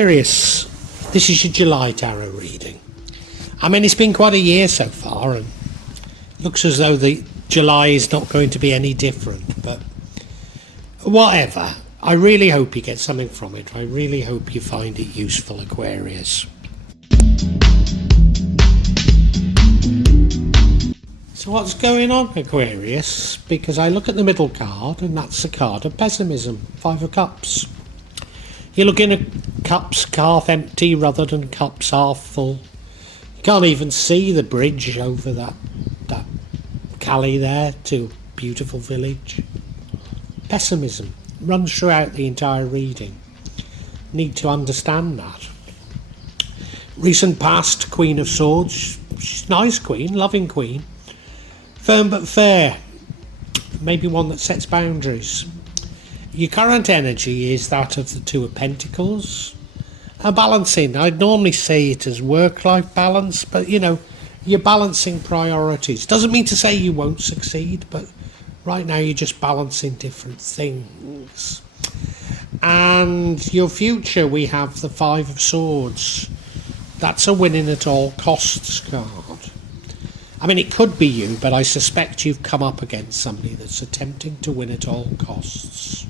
Aquarius, this is your July tarot reading. I mean, it's been quite a year so far, and it looks as though the July is not going to be any different, but whatever. I really hope you get something from it. I really hope you find it useful, Aquarius. So what's going on, Aquarius? Because I look at the middle card, and that's the card of pessimism, 5 of Cups. You're looking at cups half empty rather than cups half full. You can't even see the bridge over that Cali there to a beautiful village. Pessimism runs throughout the entire reading. Need to understand that. Recent past, Queen of Swords. She's a nice queen, loving queen. Firm but fair. Maybe one that sets boundaries. Your current energy is that of the Two of Pentacles. A balancing. I'd normally say it as work-life balance, but you know, you're balancing priorities. Doesn't mean to say you won't succeed, but right now you're just balancing different things. And your future, we have the 5 of Swords. That's a winning at all costs card. I mean, it could be you, but I suspect you've come up against somebody that's attempting to win at all costs.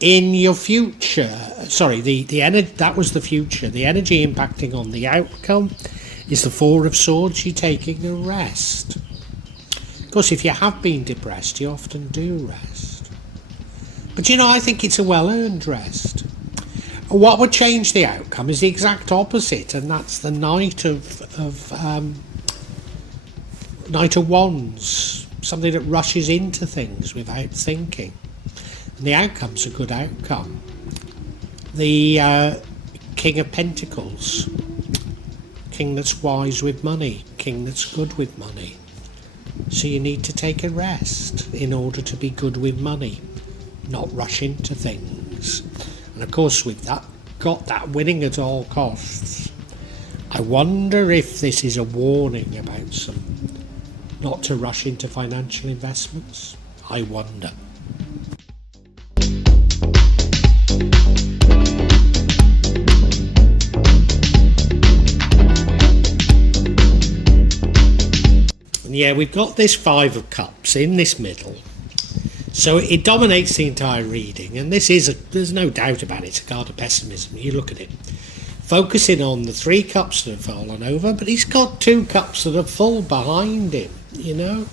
In your future, sorry, the energy, that was the future. The energy impacting on the outcome is the 4 of Swords. You're taking a rest. Of course, if you have been depressed, you often do rest. But you know, I think it's a well-earned rest. What would change the outcome is the exact opposite, and that's the Knight of Wands. Something that rushes into things without thinking. And the outcome's a good outcome. The King of Pentacles. King that's wise with money. King that's good with money. So you need to take a rest in order to be good with money. Not rush into things. And of course with that, got that winning at all costs. I wonder if this is a warning about some not to rush into financial investments. I wonder. And yeah, we've got this 5 of Cups in this middle. So it dominates the entire reading, and this is there's no doubt about it, it's a card of pessimism. You look at it, focusing on the 3 cups that have fallen over, but he's got 2 cups that are full behind him, you know.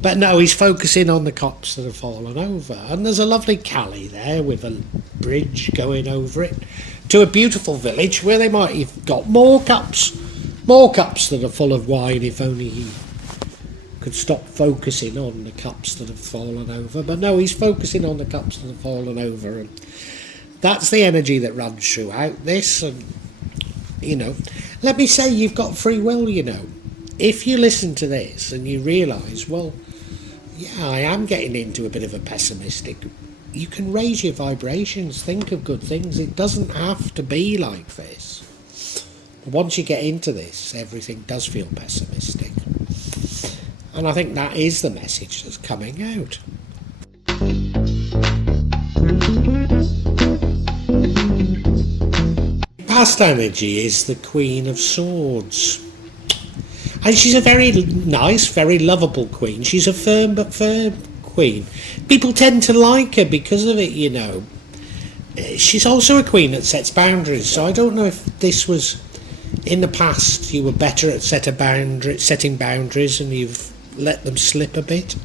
But no, he's focusing on the cups that have fallen over, and there's a lovely Cali there with a bridge going over it to a beautiful village where they might have got more cups that are full of wine if only he could stop focusing on the cups that have fallen over. But no, he's focusing on the cups that have fallen over, and that's the energy that runs throughout this. And you know, let me say, you've got free will, you know. If you listen to this and you realise, well, yeah, I am getting into a bit of a pessimistic, you can raise your vibrations, think of good things. It doesn't have to be like this. But once you get into this, everything does feel pessimistic. And I think that is the message that's coming out. Past energy is the Queen of Swords. And she's a very nice, very lovable queen. She's a firm but firm queen. People tend to like her because of it, you know. She's also a queen that sets boundaries. So I don't know if this was, in the past, you were better at setting boundaries and you've let them slip a bit.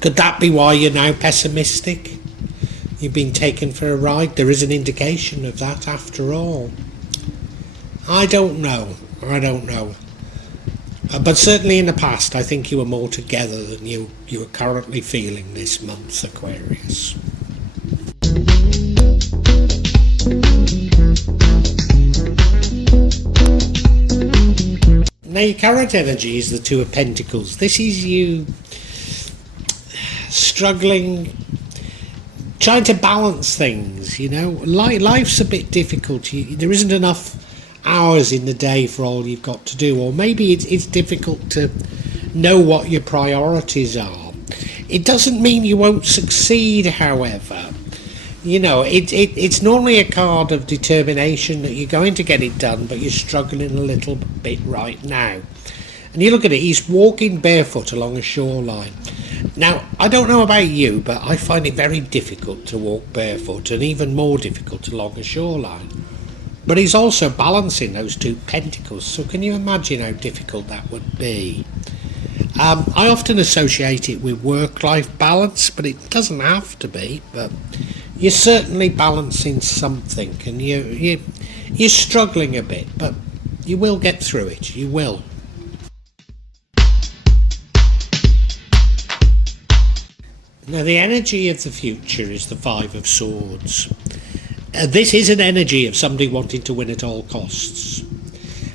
Could that be why you're now pessimistic? You've been taken for a ride? There is an indication of that after all. I don't know. But certainly in the past, I think you were more together than you are currently feeling this month, Aquarius. Now your current energy is the 2 of Pentacles. This is you struggling, trying to balance things, you know. Life's a bit difficult. There isn't enough hours in the day for all you've got to do, or maybe it's difficult to know what your priorities are. It doesn't mean you won't succeed, however. It's normally a card of determination that you're going to get it done, but you're struggling a little bit right now. And you look at it, he's walking barefoot along a shoreline. Now, I don't know about you, but I find it very difficult to walk barefoot, and even more difficult along a shoreline. But he's also balancing those two pentacles, so can you imagine how difficult that would be? I often associate it with work-life balance, but it doesn't have to be. But you're certainly balancing something, and you're struggling a bit, but you will get through it. You will. Now, the energy of the future is the Five of Swords. This is an energy of somebody wanting to win at all costs.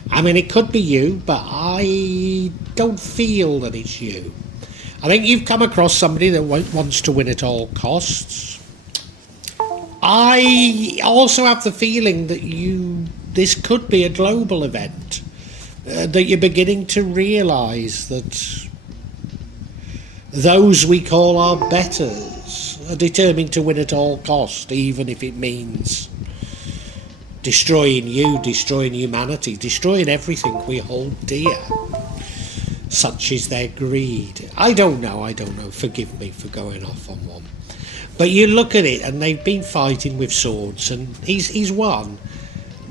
I mean, it could be you, but I don't feel that it's you. I think you've come across somebody that wants to win at all costs. I also have the feeling that this could be a global event, that you're beginning to realise that those we call our betters are determined to win at all cost, even if it means destroying you, destroying humanity, destroying everything we hold dear. Such is their greed. I don't know, forgive me for going off on one. But you look at it, and they've been fighting with swords, and he's won,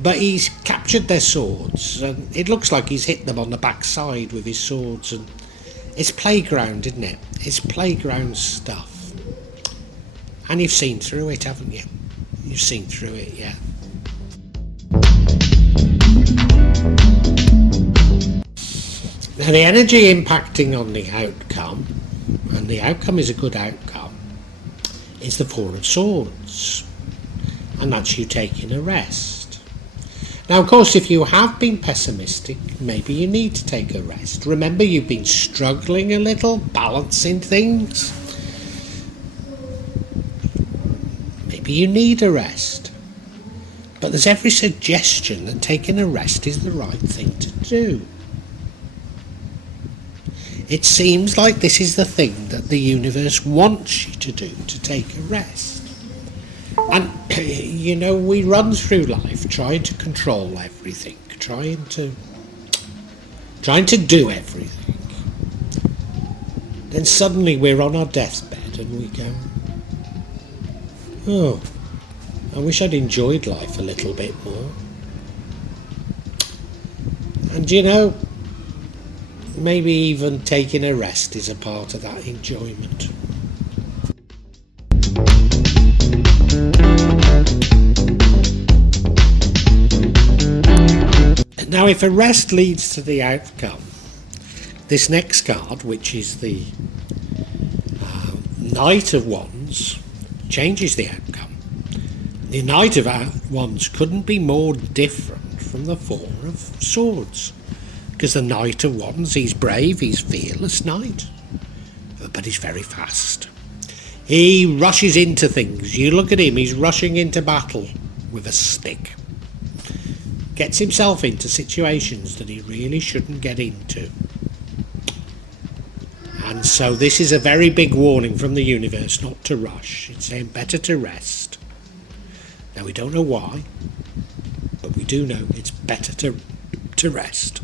but he's captured their swords, and it looks like he's hit them on the backside with his swords, and it's playground, isn't it? It's playground stuff. And you've seen through it, haven't you? You've seen through it, yeah. Now, the energy impacting on the outcome, and the outcome is a good outcome, is the Four of Swords. And that's you taking a rest. Now, of course, if you have been pessimistic, maybe you need to take a rest. Remember, you've been struggling a little, balancing things. Maybe you need a rest. But there's every suggestion that taking a rest is the right thing to do. It seems like this is the thing that the universe wants you to do, to take a rest. And, we run through life trying to control everything, trying to do everything. Then suddenly we're on our deathbed and we go, oh, I wish I'd enjoyed life a little bit more. And maybe even taking a rest is a part of that enjoyment. Now, if a rest leads to the outcome, this next card, which is the Knight of Wands, changes the outcome. The Knight of Wands couldn't be more different from the Four of Swords, because the Knight of Wands, he's brave, he's fearless knight, but he's very fast. He rushes into things. You look at him, he's rushing into battle with a stick. Gets himself into situations that he really shouldn't get into. And so this is a very big warning from the universe not to rush. It's saying better to rest. Now, we don't know why, but we do know it's better to rest.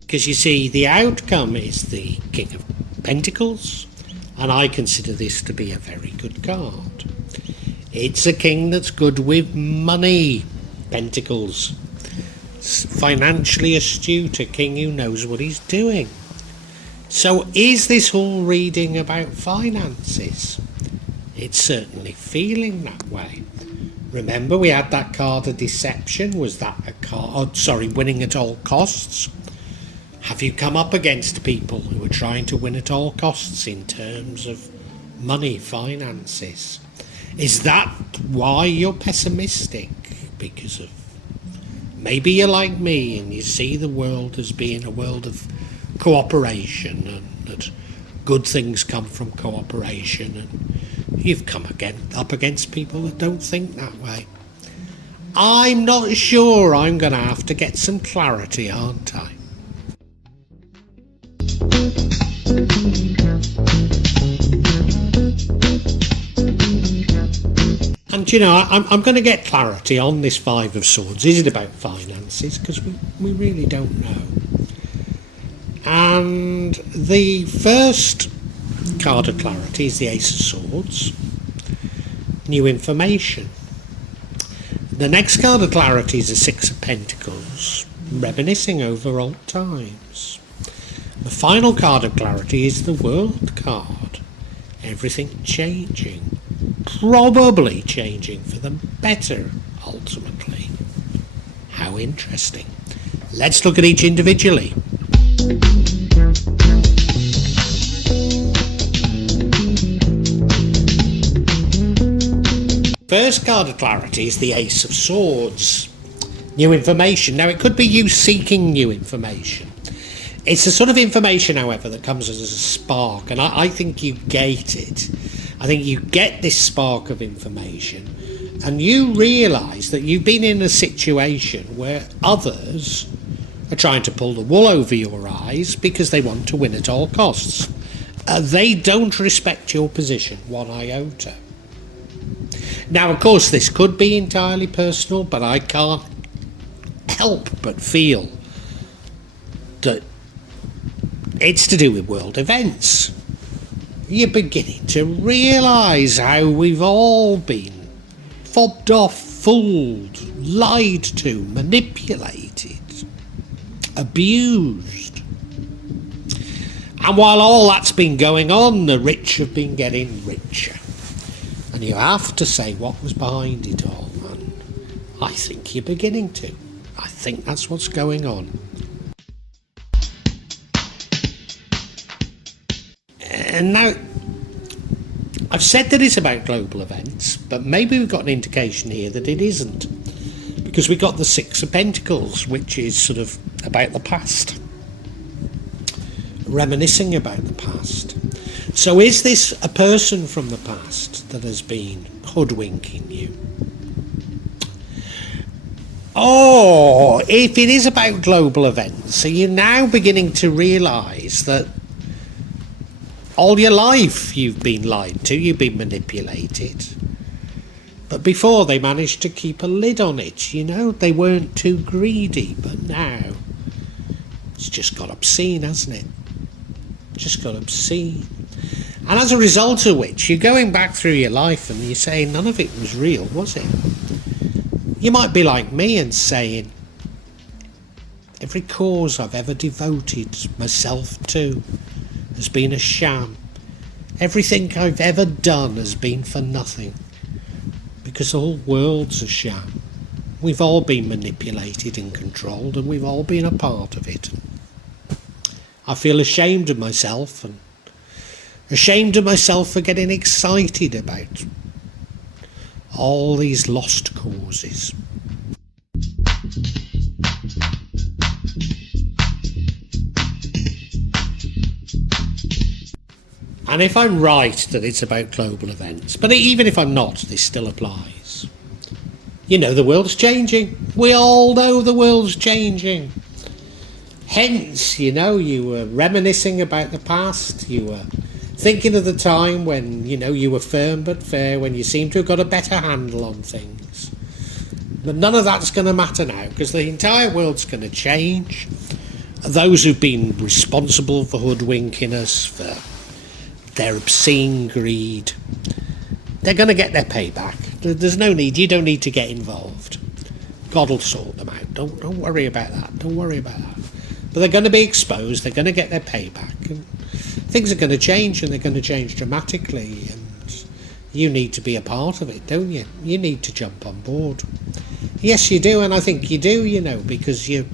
Because you see, the outcome is the King of Pentacles, and I consider this to be a very good card. It's a king that's good with money, Pentacles. Financially astute, a king who knows what he's doing. So is this whole reading about finances? It's certainly feeling that way. Remember, we had that card of deception. Was that a card, winning at all costs? Have you come up against people who are trying to win at all costs in terms of money, finances? Is that why you're pessimistic? Because of maybe you're like me and you see the world as being a world of cooperation, and that good things come from cooperation, and you've come up against people that don't think that way. I'm not sure. I'm going to have to get some clarity, aren't I? And you know, I'm going to get clarity on this Five of Swords. Is it about finances? Because we really don't know. And the first card of clarity is the Ace of Swords. New information. The next card of clarity is the Six of Pentacles. Reminiscing over old times. The final card of clarity is the World card. Everything changing. Probably changing for the better, ultimately. How interesting. Let's look at each individually. First card of clarity is the Ace of Swords. New information. Now, it could be you seeking new information. It's the sort of information, however, that comes as a spark, and I think you gate it. I think you get this spark of information, and you realise that you've been in a situation where others are trying to pull the wool over your eyes because they want to win at all costs. They don't respect your position one iota. Now, of course, this could be entirely personal, but I can't help but feel that it's to do with world events. You're beginning to realise how we've all been fobbed off, fooled, lied to, manipulated, abused. And while all that's been going on, the rich have been getting richer. And you have to say what was behind it all. And I think you're beginning to. I think that's what's going on. And now, I've said that it's about global events, but maybe we've got an indication here that it isn't. Because we got the Six of Pentacles, which is sort of about the past. Reminiscing about the past. So is this a person from the past that has been hoodwinking you? Or if it is about global events, are you now beginning to realise that all your life you've been lied to, you've been manipulated? But before they managed to keep a lid on it, you know, they weren't too greedy, but now it's just got obscene, hasn't it? Just got obscene. And as a result of which, you're going back through your life and you're saying none of it was real, was it? You might be like me and saying, every cause I've ever devoted myself to has been a sham. Everything I've ever done has been for nothing. Because the whole world's a sham. We've all been manipulated and controlled, and we've all been a part of it. I feel ashamed of myself, and ashamed of myself for getting excited about all these lost causes. And if I'm right that it's about global events, but even if I'm not, this still applies. You know, the world's changing. We all know the world's changing. Hence, you know, you were reminiscing about the past. You were thinking of the time when, you know, you were firm but fair, when you seemed to have got a better handle on things. But none of that's going to matter now, because the entire world's going to change. Those who've been responsible for hoodwinking us, for their obscene greed, they're going to get their payback. There's no need. You don't need to get involved. God will sort them out. Don't worry about that. Don't worry about that. But they're going to be exposed. They're going to get their payback. And things are going to change, and they're going to change dramatically. And you need to be a part of it, don't you? You need to jump on board. Yes, you do, and I think you do, you know, because you're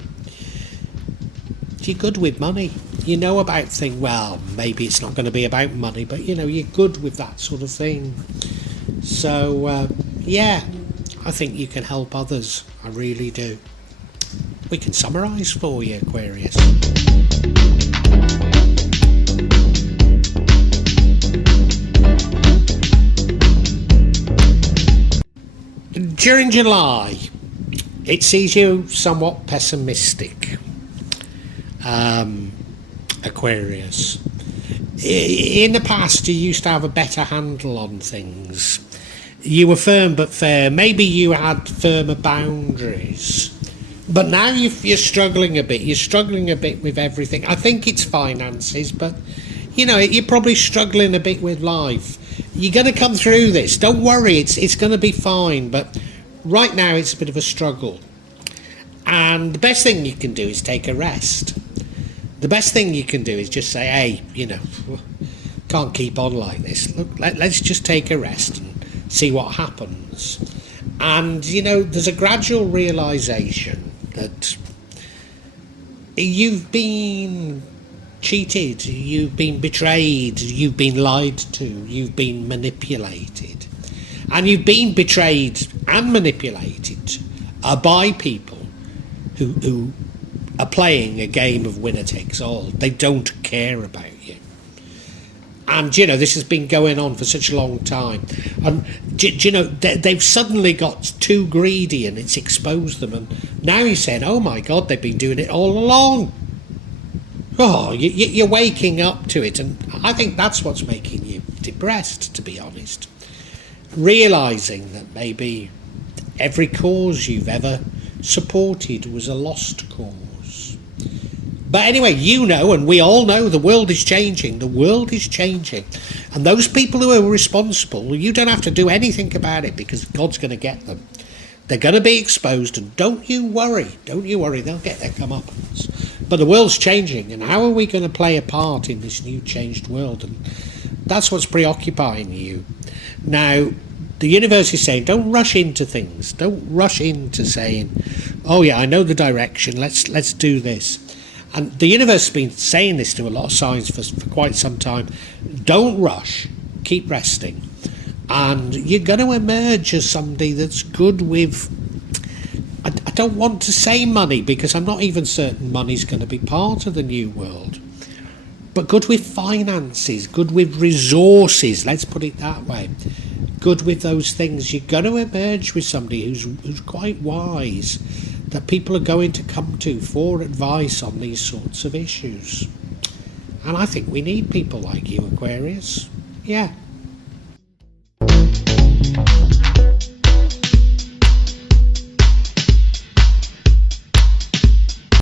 good with money. You know about things. Well, maybe it's not going to be about money, but you know, you're good with that sort of thing. So yeah, I think you can help others. I really do. We can summarise for you, Aquarius. During July, it sees you somewhat pessimistic. Aquarius. In the past, you used to have a better handle on things. You were firm but fair. Maybe you had firmer boundaries. But now you're struggling a bit. You're struggling a bit with everything. I think it's finances, but you're probably struggling a bit with life. You're going to come through this. Don't worry, it's going to be fine. But right now, it's a bit of a struggle. And the best thing you can do is take a rest. The best thing you can do is just say, hey, can't keep on like this. Look, let's just take a rest and see what happens. And, there's a gradual realisation that you've been cheated, you've been betrayed, you've been lied to, you've been manipulated. And you've been betrayed and manipulated by people who are playing a game of winner takes all. They don't care about you. And, this has been going on for such a long time. And, they've suddenly got too greedy and it's exposed them. And now he's saying, oh my God, they've been doing it all along. Oh, you're waking up to it. And I think that's what's making you depressed, to be honest. Realising that maybe every cause you've ever supported was a lost cause. But anyway, and we all know the world is changing. The world is changing. And those people who are responsible, you don't have to do anything about it because God's going to get them. They're going to be exposed, and don't you worry, they'll get their comeuppance. But the world's changing, and how are we going to play a part in this new changed world? And that's what's preoccupying you. Now, the universe is saying, don't rush into things. Don't rush into saying, oh yeah, I know the direction, let's do this. And the universe has been saying this to a lot of signs for quite some time. Don't rush, keep resting. And you're going to emerge as somebody that's good with, I don't want to say money because I'm not even certain money's going to be part of the new world. But good with finances, good with resources, let's put it that way. Good with those things. You're going to emerge with somebody who's quite wise, that people are going to come to for advice on these sorts of issues. And I think we need people like you, Aquarius. Yeah.